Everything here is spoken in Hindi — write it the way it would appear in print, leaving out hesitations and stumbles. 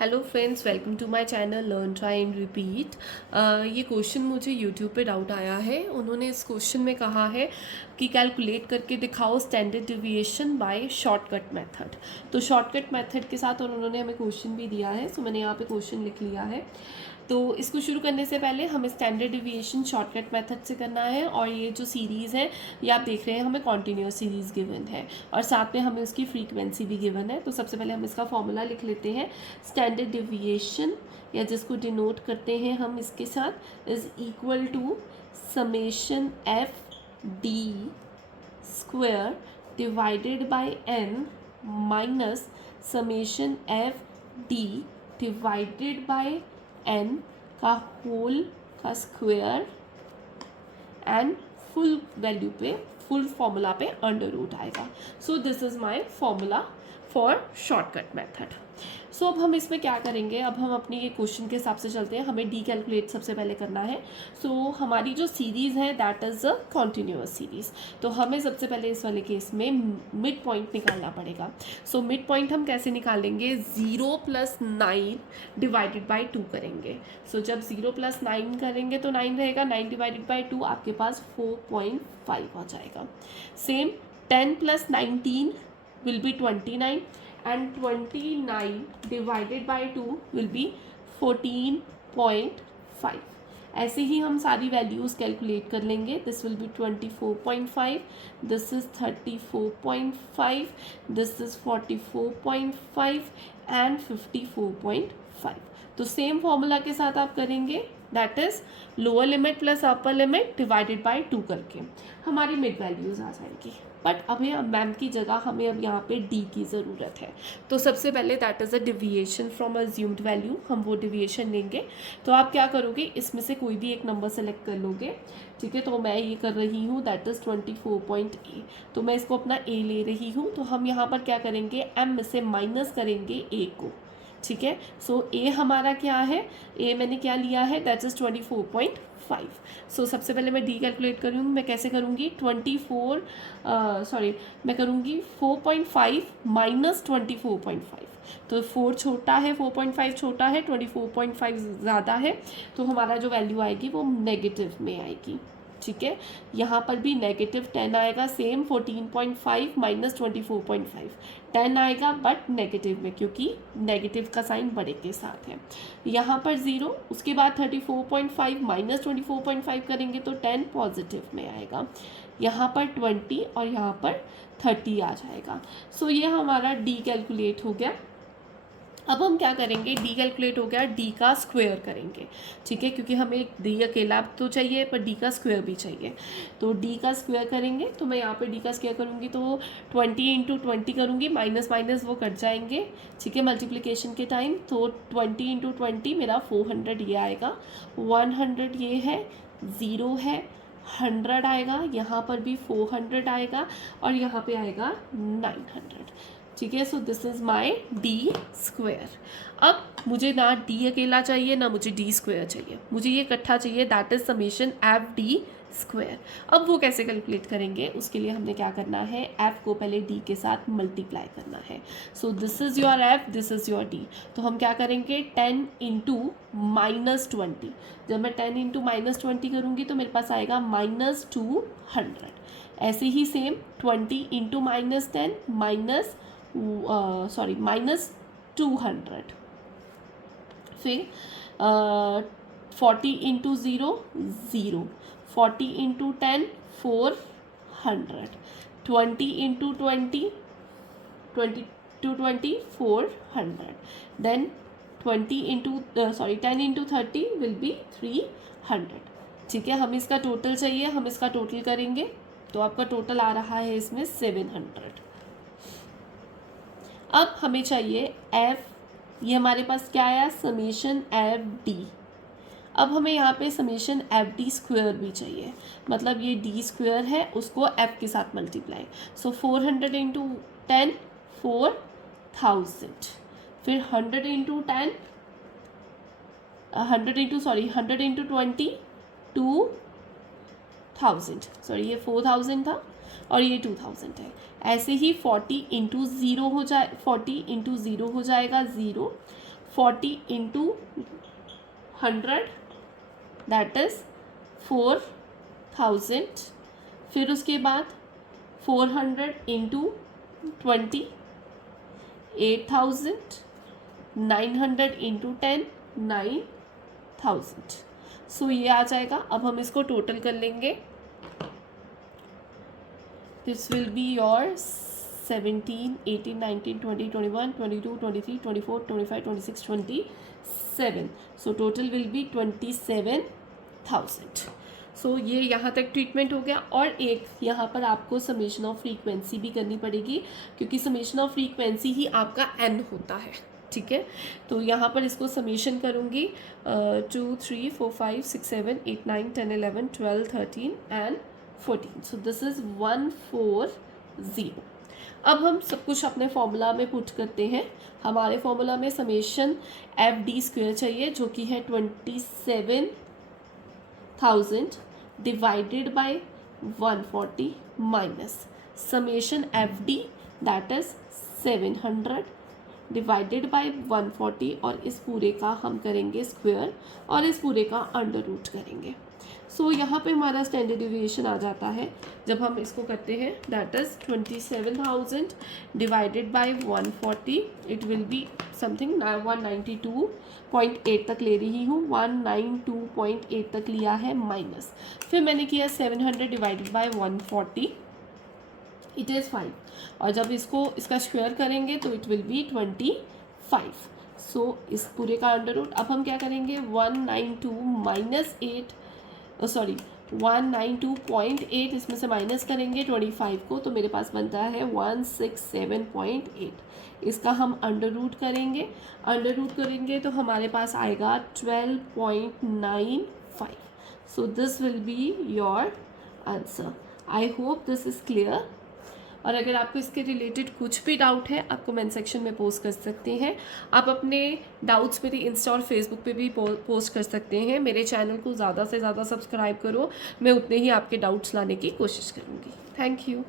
Hello friends, welcome to my channel learn try and repeat. ये क्वेश्चन मुझे यूट्यूब पे डाउट आया है। उन्होंने इस क्वेश्चन में कहा है कि कैलकुलेट करके दिखाओ standard deviation by shortcut method. तो शॉर्टकट मेथड के साथ और उन्होंने हमें क्वेश्चन भी दिया है, सो मैंने यहाँ पे क्वेश्चन लिख लिया है। तो इसको शुरू करने से पहले हमें स्टैंडर्ड डिविएशन शॉर्टकट मेथड से करना है, और ये जो सीरीज़ है ये आप देख रहे हैं हमें कॉन्टीन्यूअस सीरीज़ गिवन है और साथ में हमें उसकी फ्रीक्वेंसी भी गिवन है। तो सबसे पहले हम इसका फॉर्मूला लिख लेते हैं। स्टैंडर्ड डिविएशन या जिसको डिनोट करते हैं हम इसके साथ is equal to summation F D square divided by N minus summation F D divided by N का होल का स्क्वायर एंड फुल वैल्यू पे फुल फॉर्मूला पे अंडर रूट आएगा। So this is my formula for shortcut method. सो अब हम इसमें क्या करेंगे, अब हम अपनी ये क्वेश्चन के हिसाब से चलते हैं। हमें डी कैलकुलेट सबसे पहले करना है। सो हमारी जो सीरीज़ है that is a continuous series. तो हमें सबसे पहले इस वाले केस में मिड पॉइंट निकालना पड़ेगा। सो मिड पॉइंट हम कैसे निकालेंगे, 0 + 9 डिवाइडेड बाई 2 करेंगे। सो जब 0 + 9 करेंगे तो 9 रहेगा, 9 डिवाइडेड बाई 2 आपके पास 4.5 आ जाएगा। Same 10 + 19 will be 29 and 29 divided by 2 will be 14.5। ऐसे ही हम सारी वैल्यूज़ कैलकुलेट कर लेंगे। This will be 24.5, this is 34.5, this is 44.5 and 54.5। तो सेम फॉर्मूला के साथ आप करेंगे, that is lower limit plus upper limit divided by 2 करके हमारी मिड वैल्यूज़ आ जाएगी। बट अभी मैम की जगह हमें अब यहाँ पे डी की ज़रूरत है। तो सबसे पहले that is a deviation from assumed value, हम वो डिविएशन लेंगे। तो आप क्या करोगे, इसमें से कोई भी एक नंबर सेलेक्ट कर लोगे, ठीक है। तो मैं ये कर रही हूँ दैट इज़ 24.a। तो मैं इसको अपना ए ले रही हूँ। तो हम यहाँ पर क्या करेंगे, एम में से माइनस करेंगे ए को, ठीक है। सो ए हमारा क्या है, ए मैंने क्या लिया है, दैट इज़ 24.5। सो सबसे पहले मैं डी कैलकुलेट करूँगी। मैं कैसे करूँगी, मैं करूँगी 4.5 माइनस 24.5। तो 4 छोटा है, 4.5 छोटा है, 24.5 ज़्यादा है। तो हमारा जो वैल्यू आएगी वो नेगेटिव में आएगी, ठीक है। यहाँ पर भी -10 आएगा। सेम 14.5 माइनस 24.5 10 आएगा बट नेगेटिव में, क्योंकि नेगेटिव का साइन बड़े के साथ है। यहाँ पर 0, उसके बाद 34.5 माइनस 24.5 करेंगे तो 10 पॉजिटिव में आएगा। यहाँ पर 20 और यहाँ पर 30 आ जाएगा। सो ये हमारा डी कैलकुलेट हो गया। अब हम क्या करेंगे, डी कैलकुलेट हो गया, डी का स्क्वायर करेंगे, ठीक है, क्योंकि हमें डी अकेला तो चाहिए पर डी का स्क्वायर भी चाहिए। तो डी का स्क्वायर करेंगे, तो मैं यहाँ पे डी का स्क्वायर करूँगी तो 20 × 20 करूँगी, माइनस माइनस वो कट जाएंगे, ठीक है, मल्टीप्लिकेशन के टाइम। तो 20 × 20 मेरा 400 ये आएगा, 100 ये है, 0 है, 100 आएगा, यहाँ पर भी 400 आएगा और यहाँ पे आएगा 900, ठीक है। So this is my D square. अब मुझे ना डी अकेला चाहिए ना मुझे डी स्क्वायर चाहिए, मुझे ये इकट्ठा चाहिए, that is summation F D square. अब वो कैसे कैलकुलेट करेंगे, उसके लिए हमने क्या करना है, एफ को पहले डी के साथ मल्टीप्लाई करना है। So this is your F, this is your D. तो हम क्या करेंगे, 10 × -20। जब मैं 10 × -20 करूँगी तो मेरे पास आएगा -200। ऐसे ही सेम 20 × -10 -200। फिर 40 × 0 0, 40 × 10 400, 20 × 20 400, देन 10 × 30 विल बी 300, ठीक है। हमें इसका टोटल चाहिए, हम इसका टोटल करेंगे तो आपका टोटल आ रहा है इसमें 700। अब हमें चाहिए एफ, ये हमारे पास क्या आया, समेशन एफ डी। अब हमें यहाँ पे समेशन एफ डी स्क्वायर भी चाहिए, मतलब ये डी स्क्वायर है उसको एफ के साथ मल्टीप्लाई। सो 400 × 10 4000, फिर 100 × 10 100 × 20 2000, सॉरी ये 4000 था और ये 2000 है। ऐसे ही 40 × 0 हो जाएगा 0, 40 इंटू 100 दैट इज़ 4000, फिर उसके बाद 400 इंटू 20 8000, 900 इंटू 10 9000। सो ये आ जाएगा। अब हम इसको टोटल कर लेंगे। This will be your 17, 18, 19, 20, 21, 22, 23, 24, 25, 26, 27। So total will be 27,000। सो ये यहाँ तक ट्रीटमेंट हो गया। और एक यहाँ पर आपको समेशन ऑफ फ्रीक्वेंसी भी करनी पड़ेगी, क्योंकि समेशन ऑफ फ्रीक्वेंसी ही आपका n होता है, ठीक है। तो यहाँ पर इसको समेशन करूँगी 2, 3, 4, 5, 6, 7, 8, 9, 10, 11, 12, 13 एंड 14। So this is 140। अब हम सब कुछ अपने फॉर्मूला में पुट करते हैं। हमारे फॉर्मूला में समेशन FD² चाहिए, जो कि है 27,000 divided by 140 minus summation FD that is 700 divided by 140, और इस पूरे का हम करेंगे स्क्वायर और इस पूरे का अंडर रूट करेंगे। सो यहाँ पे हमारा स्टैंडर्ड डिविएशन आ जाता है जब हम इसको करते हैं, that is 27,000 divided by 140, it will be something 192.8 तक ले रही हूँ, 192.8 तक लिया है माइनस, फिर मैंने किया 700 डिवाइडेड बाय 140, इट इज़ 5, और जब इसका स्क्वायर करेंगे तो इट विल बी 25। सो इस पूरे का अंडर रूट अब हम क्या करेंगे, 192 माइनस 192.8 इसमें से माइनस करेंगे 25 को, तो मेरे पास बनता है 167.8। इसका हम अंडर रूट करेंगे तो हमारे पास आएगा 12.95। So this will be your answer. I hope this is clear. और अगर आपको इसके रिलेटेड कुछ भी डाउट है, आप कमेंट सेक्शन में पोस्ट कर सकते हैं। आप अपने डाउट्स मेरे इंस्टा और फेसबुक पे भी पोस्ट कर सकते हैं। मेरे चैनल को ज़्यादा से ज़्यादा सब्सक्राइब करो, मैं उतने ही आपके डाउट्स लाने की कोशिश करूँगी। Thank you.